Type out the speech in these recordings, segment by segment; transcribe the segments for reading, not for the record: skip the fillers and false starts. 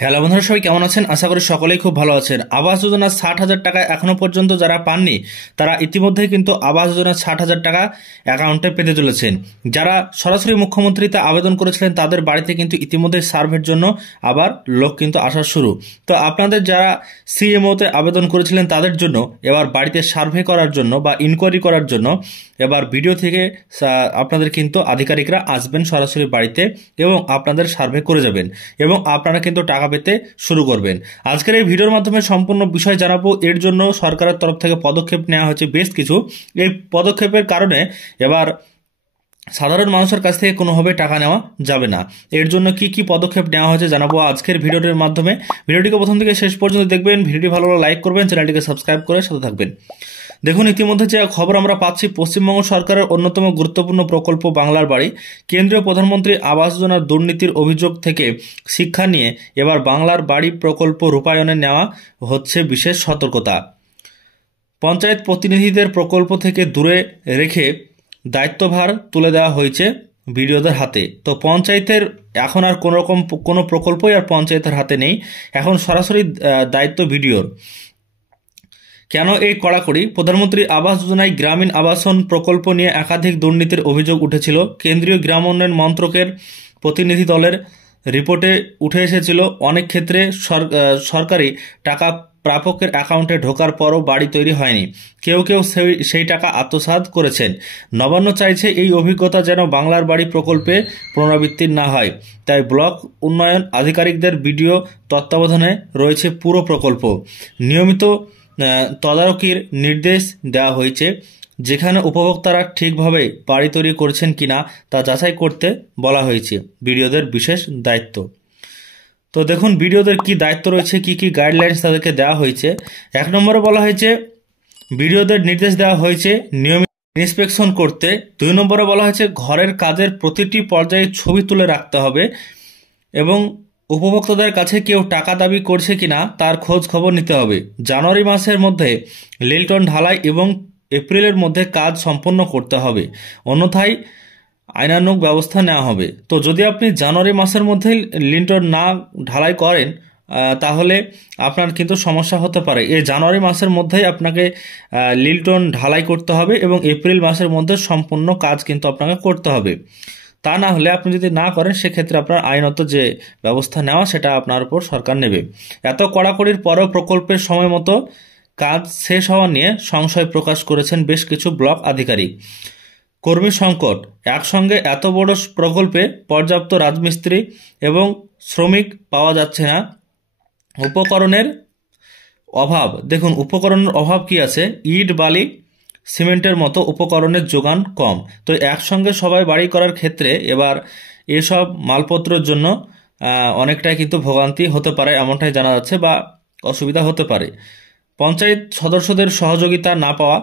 Hello বন্ধুরা, সবাই কেমন আছেন? আশা করি সকলেই খুব ভালো আছেন। আবাস যোজনা 60,000 টাকা এখনো পর্যন্ত যারা পাননি তারা ইতিমধ্যেই কিন্তু আবাস যোজনা 60,000 টাকা অ্যাকাউন্টে পেতে চলেছেন। যারা সরাসরি মুখ্যমন্ত্রীতে আবেদন করেছিলেন তাদের বাড়িতে কিন্তু ইতিমধ্যে সার্ভের জন্য আবার লোক কিন্তু আসা শুরু। তো আপনাদের যারা সিএমওতে আবেদন করেছিলেন তাদের জন্য এবার বাড়িতে সার্ভে করার জন্য বা ইনকোয়ারি করার জন্য এবার ভিডিও থেকে আপনাদের কিন্তু আধিকারিকরা আসবেন সরাসরি বাড়িতে এবং আপনাদের সার্ভে করে যাবেন এবং আপনারা কিন্তু টাকা পেতে শুরু করবেন। আজকের এই ভিডিওর মাধ্যমে সম্পূর্ণ বিষয় জানাবো। এর জন্য সরকারের তরফ থেকে পদক্ষেপ নেওয়া হয়েছে বেশ কিছু। এই পদক্ষেপের কারণে এবার সাধারণ মানুষের কাছ থেকে কোনোভাবে টাকা নেওয়া যাবে না। এর জন্য কি কি পদক্ষেপ নেওয়া হয়েছে জানাবো আজকের ভিডিওটির মাধ্যমে। ভিডিওটিকে প্রথম থেকে শেষ পর্যন্ত দেখবেন। ভিডিওটি ভালো লাগলে লাইক করবেন, চ্যানেলটিকে সাবস্ক্রাইব করে সাথে থাকবেন। দেখুন, ইতিমধ্যে যে খবর আমরা পাচ্ছি, পশ্চিমবঙ্গ সরকারের অন্যতম গুরুত্বপূর্ণ প্রকল্প বাংলার বাড়ি কেন্দ্রীয় প্রধানমন্ত্রী আবাস যোজনার দুর্নীতির অভিযোগ থেকে শিক্ষা নিয়ে এবার বাংলার বাড়ি প্রকল্প রূপায়ণে নেওয়া হচ্ছে বিশেষ সতর্কতা। পঞ্চায়েত প্রতিনিধিদের প্রকল্প থেকে দূরে রেখে দায়িত্বভার তুলে দেওয়া হয়েছে বিডিওদের হাতে। তো পঞ্চায়েতের এখন আর কোনো প্রকল্পই আর পঞ্চায়েতের হাতে নেই, এখন সরাসরি দায়িত্ব বিডিওর। কেন এই কড়াকড়ি? প্রধানমন্ত্রী আবাস যোজনায় গ্রামীণ আবাসন প্রকল্প নিয়ে একাধিক দুর্নীতির অভিযোগ উঠেছিল। কেন্দ্রীয় গ্রাম উন্নয়ন মন্ত্রকের প্রতিনিধি দলের রিপোর্টে উঠে এসেছিল অনেক ক্ষেত্রে সরকারি টাকা প্রাপকের অ্যাকাউন্টে ঢোকার পরও বাড়ি তৈরি হয়নি। কেউ কেউ সেই টাকা আত্মসাৎ করেছেন। নবান্ন চাইছে এই অভিজ্ঞতা যেন বাংলার বাড়ি প্রকল্পে পুনরাবৃত্তি না হয়। তাই ব্লক উন্নয়ন আধিকারিকদের বিডিও তত্ত্বাবধানে রয়েছে পুরো প্রকল্প। নিয়মিত তদারকির নির্দেশ দেওয়া হয়েছে, যেখানে উপভোক্তারা ঠিকভাবে বাড়ি তৈরি করছেন কিনা তা যাচাই করতে বলা হয়েছে। বিডিওদের বিশেষ দায়িত্ব। তো দেখুন বিডিওদের কি দায়িত্ব রয়েছে, কি কি গাইডলাইন্স তাদেরকে দেওয়া হয়েছে। 1 নম্বরে বলা হয়েছে বিডিওদের নির্দেশ দেওয়া হয়েছে নিয়মিত ইন্সপেকশন করতে। 2 নম্বরে বলা হয়েছে ঘরের কাজের প্রতিটি পর্যায়ে ছবি তুলে রাখতে হবে এবং উপভোক্তাদের কাছে কেউ টাকা দাবি করছে কিনা তার খোঁজ খবর নিতে হবে। জানুয়ারি মাসের মধ্যে লিল্টন ঢালাই এবং এপ্রিলের মধ্যে কাজ সম্পন্ন করতে হবে, অন্যথায় আইনানুগ ব্যবস্থা নেওয়া হবে। তো যদি আপনি জানুয়ারি মাসের মধ্যে লিল্টন না ঢালাই করেন তাহলে আপনার কিন্তু সমস্যা হতে পারে। এই জানুয়ারি মাসের মধ্যেই আপনাকে লিল্টন ঢালাই করতে হবে এবং এপ্রিল মাসের মধ্যে সম্পূর্ণ কাজ কিন্তু আপনাকে করতে হবে। তা না হলে আপনি যদি না করেন সেক্ষেত্রে আপনার আইনত যে ব্যবস্থা নেওয়া সেটা আপনার উপর সরকার নেবে। এত কড়াকড়ির পরেও প্রকল্পের সময় মতো কাজ শেষ হওয়া নিয়ে সংশয় প্রকাশ করেছেন বেশ কিছু ব্লক আধিকারিক। কর্মী সংকট, একসঙ্গে এত বড় প্রকল্পে পর্যাপ্ত রাজমিস্ত্রি এবং শ্রমিক পাওয়া যাচ্ছে না। উপকরণের অভাব, দেখুন উপকরণের অভাব কি আছে, ইট বালি সিমেন্টের মতো উপকরণের যোগান কম। তো একসঙ্গে সবাই বাড়ি করার ক্ষেত্রে এবার এসব মালপত্রের জন্য অনেকটাই কিন্তু ভোগান্তি হতে পারে, এমনটাই জানা যাচ্ছে, বা অসুবিধা হতে পারে। পঞ্চায়েত সদস্যদের সহযোগিতা না পাওয়া,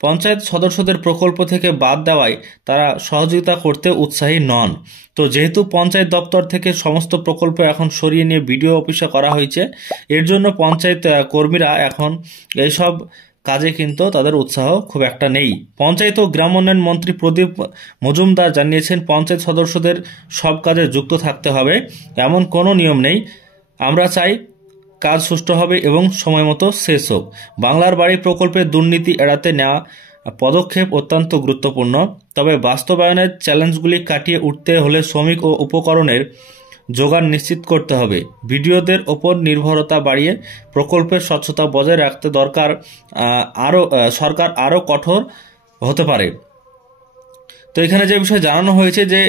পঞ্চায়েত সদস্যদের প্রকল্প থেকে বাদ দেওয়ায় তারা সহযোগিতা করতে উৎসাহী নন। তো যেহেতু পঞ্চায়েত দপ্তর থেকে সমস্ত প্রকল্প এখন সরিয়ে নিয়ে বিডিও অফিসে করা হয়েছে, এর জন্য পঞ্চায়েত কর্মীরা এখন এইসব কাজে কিন্তু তাদের উৎসাহ খুব একটা নেই। পঞ্চায়েত ও গ্রাম উন্নয়ন মন্ত্রী প্রদীপ মজুমদার জানিয়েছেন, পঞ্চায়েত সদস্যদের সব কাজে যুক্ত থাকতে হবে এমন কোনো নিয়ম নেই। আমরা চাই কাজ সুষ্ঠু হবে এবং সময় মতো শেষ হোক। বাংলার বাড়ি প্রকল্পের দুর্নীতি এড়াতে নেওয়া পদক্ষেপ অত্যন্ত গুরুত্বপূর্ণ, তবে বাস্তবায়নের চ্যালেঞ্জগুলি কাটিয়ে উঠতে হলে শ্রমিক ও উপকরণের যোগান নিশ্চিত করতে হবে। বিডিওদের ওপর নির্ভরতা বাড়িয়ে প্রকল্পের স্বচ্ছতা বজায় রাখতে সরকার আরও কঠোর হতে পারে। তো এখানে যে বিষয় জানানো হয়েছে যে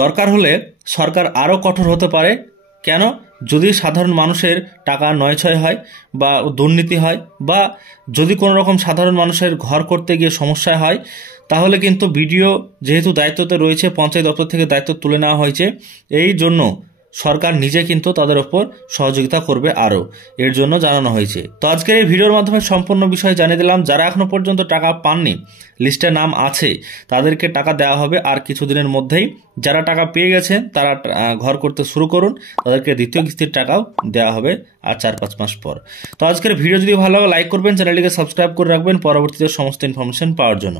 দরকার হলে সরকার আরও কঠোর হতে পারে। কেন? যদি সাধারণ মানুষের টাকা নয়ছয় হয় বা দুর্নীতি হয় বা যদি কোনো রকম সাধারণ মানুষের ঘর করতে গিয়ে সমস্যা হয়, তাহলে কিন্তু বিডিও যেহেতু দায়িত্বতে রয়েছে, পঞ্চায়েত দপ্তর থেকে দায়িত্ব তুলে নেওয়া হয়েছে, এই জন্য সরকার নিজে কিন্তু তাদের ওপর সহযোগিতা করবে আরও, এর জন্য জানানো হয়েছে। তো আজকের এই ভিডিওর মাধ্যমে সম্পূর্ণ বিষয় জানিয়ে দিলাম। যারা এখনো পর্যন্ত টাকা পাননি, লিস্টে নাম আছে, তাদেরকে টাকা দেওয়া হবে আর কিছুদিনের মধ্যেই। যারা টাকা পেয়ে গেছেন তারা ঘর করতে শুরু করুন, তাদেরকে দ্বিতীয় কিস্তির টাকাও দেওয়া হবে আর 4-5 মাস পর। তো আজকের ভিডিও যদি ভালো লাগে লাইক করবেন, চ্যানেলটিকে সাবস্ক্রাইব করে রাখবেন পরবর্তীতে সমস্ত ইনফরমেশন পাওয়ার জন্য।